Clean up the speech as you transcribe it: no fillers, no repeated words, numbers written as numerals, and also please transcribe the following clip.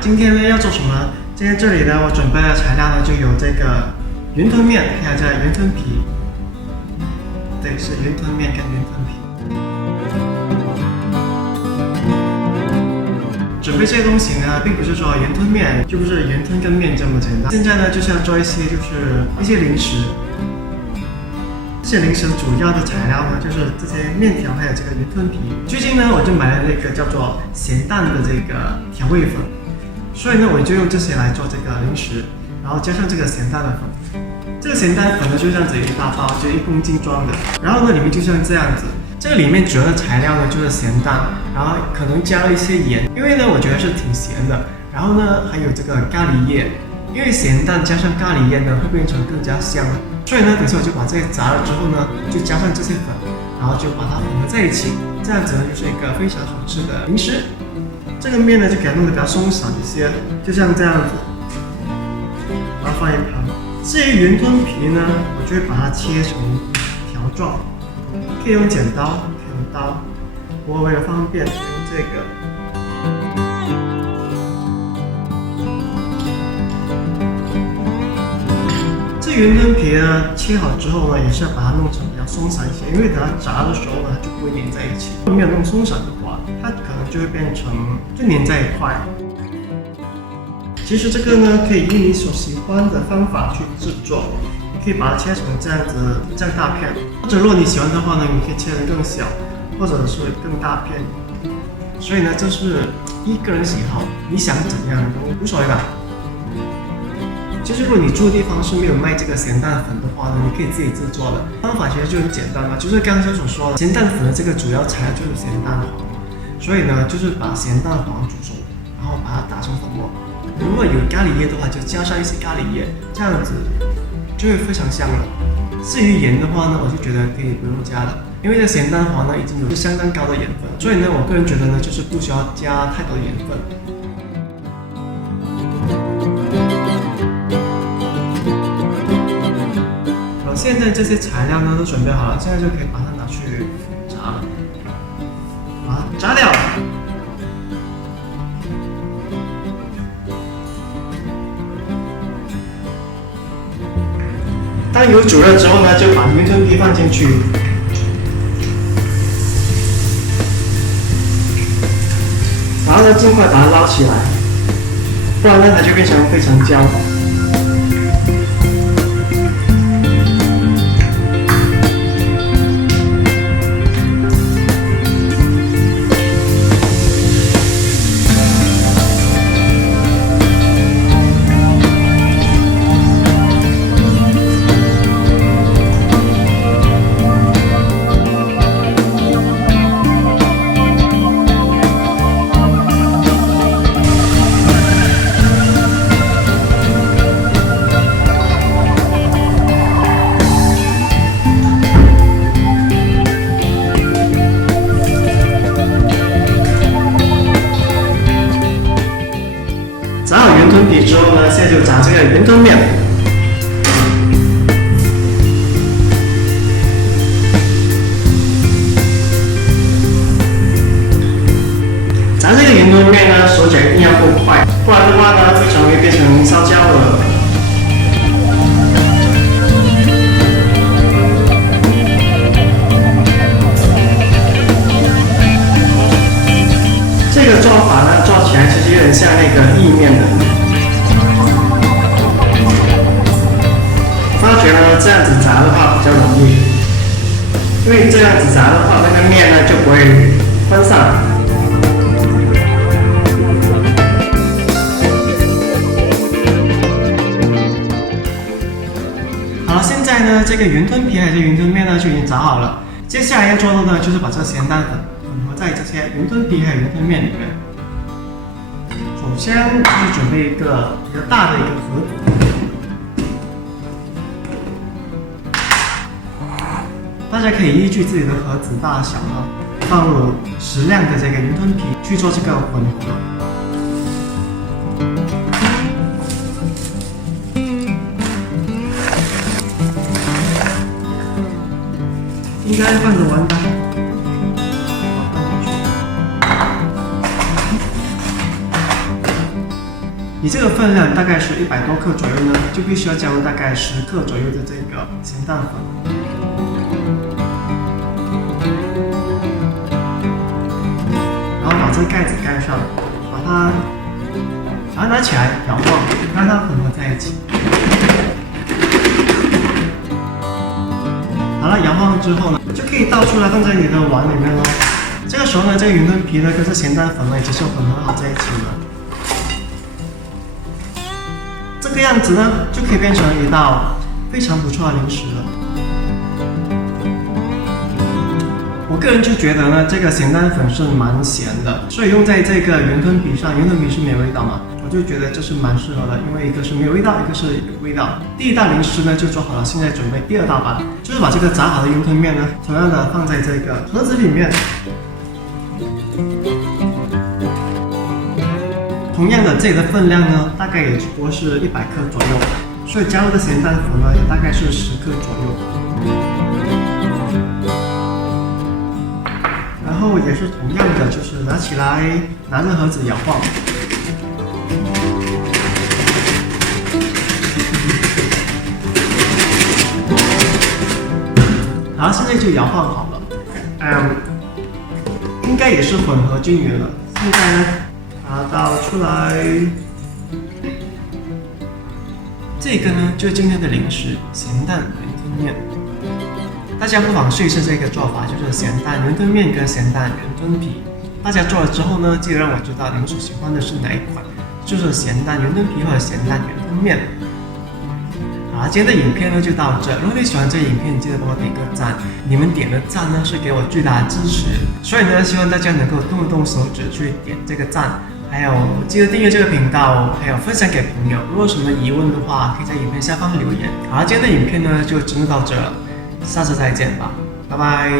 今天呢要做什么？今天这里呢，我准备的材料呢就有这个云吞面，还有这个云吞皮。对，是云吞面跟云吞皮。准备这些东西呢，并不是说云吞面就不是云吞跟面这么简单。现在呢，就是要做一些零食。这些零食主要的材料呢，就是这些面条还有这个云吞皮。最近呢，我就买了那个叫做咸蛋的这个调味粉，所以呢，我就用这些来做这个零食，然后加上这个咸蛋的粉。这个咸蛋粉呢，就这样子一大包，就1公斤装的。然后呢，里面就像这样子。这个里面主要的材料呢就是咸蛋，然后可能加了一些盐，因为呢我觉得是挺咸的。然后呢还有这个咖喱叶，因为咸蛋加上咖喱叶呢会变成更加香。所以呢，等下我就把这些炸了之后呢，就加上这些粉，然后就把它混合在一起，这样子呢就是一个非常好吃的零食。这个面呢就给它弄得比较松散一些，就像这样子，把它放一旁。至于云吞皮呢，我就会把它切成条状。可以用剪刀，可以用刀，不过为了方便，用这个。这云吞皮呢，切好之后呢，也是要把它弄成比较松散一些，因为等它炸的时候呢，它就不会粘在一起。没有弄松散的话，它可能就会变成就粘在一块。其实这个呢，可以依你所喜欢的方法去制作。可以把它切成这样大片，或者如果你喜欢的话呢，你可以切成更小，或者是更大片。所以呢，这是依个人喜好，你想怎样都无所谓吧。其实如果你住的地方是没有卖这个咸蛋粉的话呢，你可以自己制作的。方法其实就很简单嘛，就是刚才所说的，咸蛋粉的这个主要材料就是咸蛋黄，所以呢，就是把咸蛋黄煮熟，然后把它打成粉末。如果有咖喱叶的话，就加上一些咖喱叶，这样子就会非常香了。至于盐的话呢，我就觉得可以不用加了，因为这咸蛋黄呢已经有相当高的盐分，所以呢，我个人觉得呢，就是不需要加太多的盐分。好，现在这些材料呢都准备好了，现在就可以把它拿去炸了，把它炸掉。当油煮热之后呢，就把云吞皮放进去，然后呢，尽快把它捞起来，不然呢，它就变成非常焦。炸好云吞皮之后呢，现在就炸这个云吞面。炸这个云吞面呢，手脚一定要够快，不然的话呢，非常容易变成烧焦了。这个做法呢，做起来其实有点像那个意面的。发觉呢，这样子炸的话比较容易，因为这样子炸的话，那个面呢就不会分散。好了，现在呢，这个云吞皮还是云吞面呢就已经炸好了。接下来要做的呢，就是把这咸蛋粉混合在这些云吞皮还有云吞面里面。首先就是准备一个比较大的一个盒子，大家可以依据自己的盒子大小呢，放入适量的这个云吞皮去做这个混合。应该放得完吧。你这个分量大概是100多克左右呢，就必须要加入大概10克左右的这个咸蛋粉。然后把这个盖子盖上，把它拿起来摇晃，让它混合在一起。好了，摇晃之后呢，就可以倒出来放在你的碗里面咯。这个时候呢，这个云吞皮呢跟这咸蛋粉呢已经是混合好在一起了。这个样子呢，就可以变成一道非常不错的零食了。我个人就觉得呢，这个咸蛋粉是蛮咸的，所以用在这个云吞皮上，云吞皮是没有味道嘛，我就觉得这是蛮适合的，因为一个是没有味道，一个是有味道。第一道零食呢就做好了，现在准备第2道吧，就是把这个炸好的云吞面呢，同样的放在这个盒子里面。同样的，这里的分量呢，大概也只不过是100克左右，所以加入的咸蛋粉呢，也大概是10克左右。然后也是同样的，就是拿起来，拿着盒子摇晃。好，现在就摇晃好了，应该也是混合均匀了。现在呢，把它倒出来。这个呢，就是今天的零食咸蛋云吞面。大家不妨试一试这个做法，就是咸蛋云吞面跟咸蛋云吞皮。大家做了之后呢，记得让我知道您所喜欢的是哪一款，就是咸蛋云吞皮或者咸蛋云吞面。好，今天的影片呢就到这。如果你喜欢这个影片，记得帮我点个赞。你们点的赞呢是给我巨大的支持，所以呢希望大家能够动一动手指去点这个赞，还有记得订阅这个频道，还有分享给朋友。如果有什么疑问的话，可以在影片下方留言。好，今天的影片呢就真的到这了。下次再见吧，拜拜。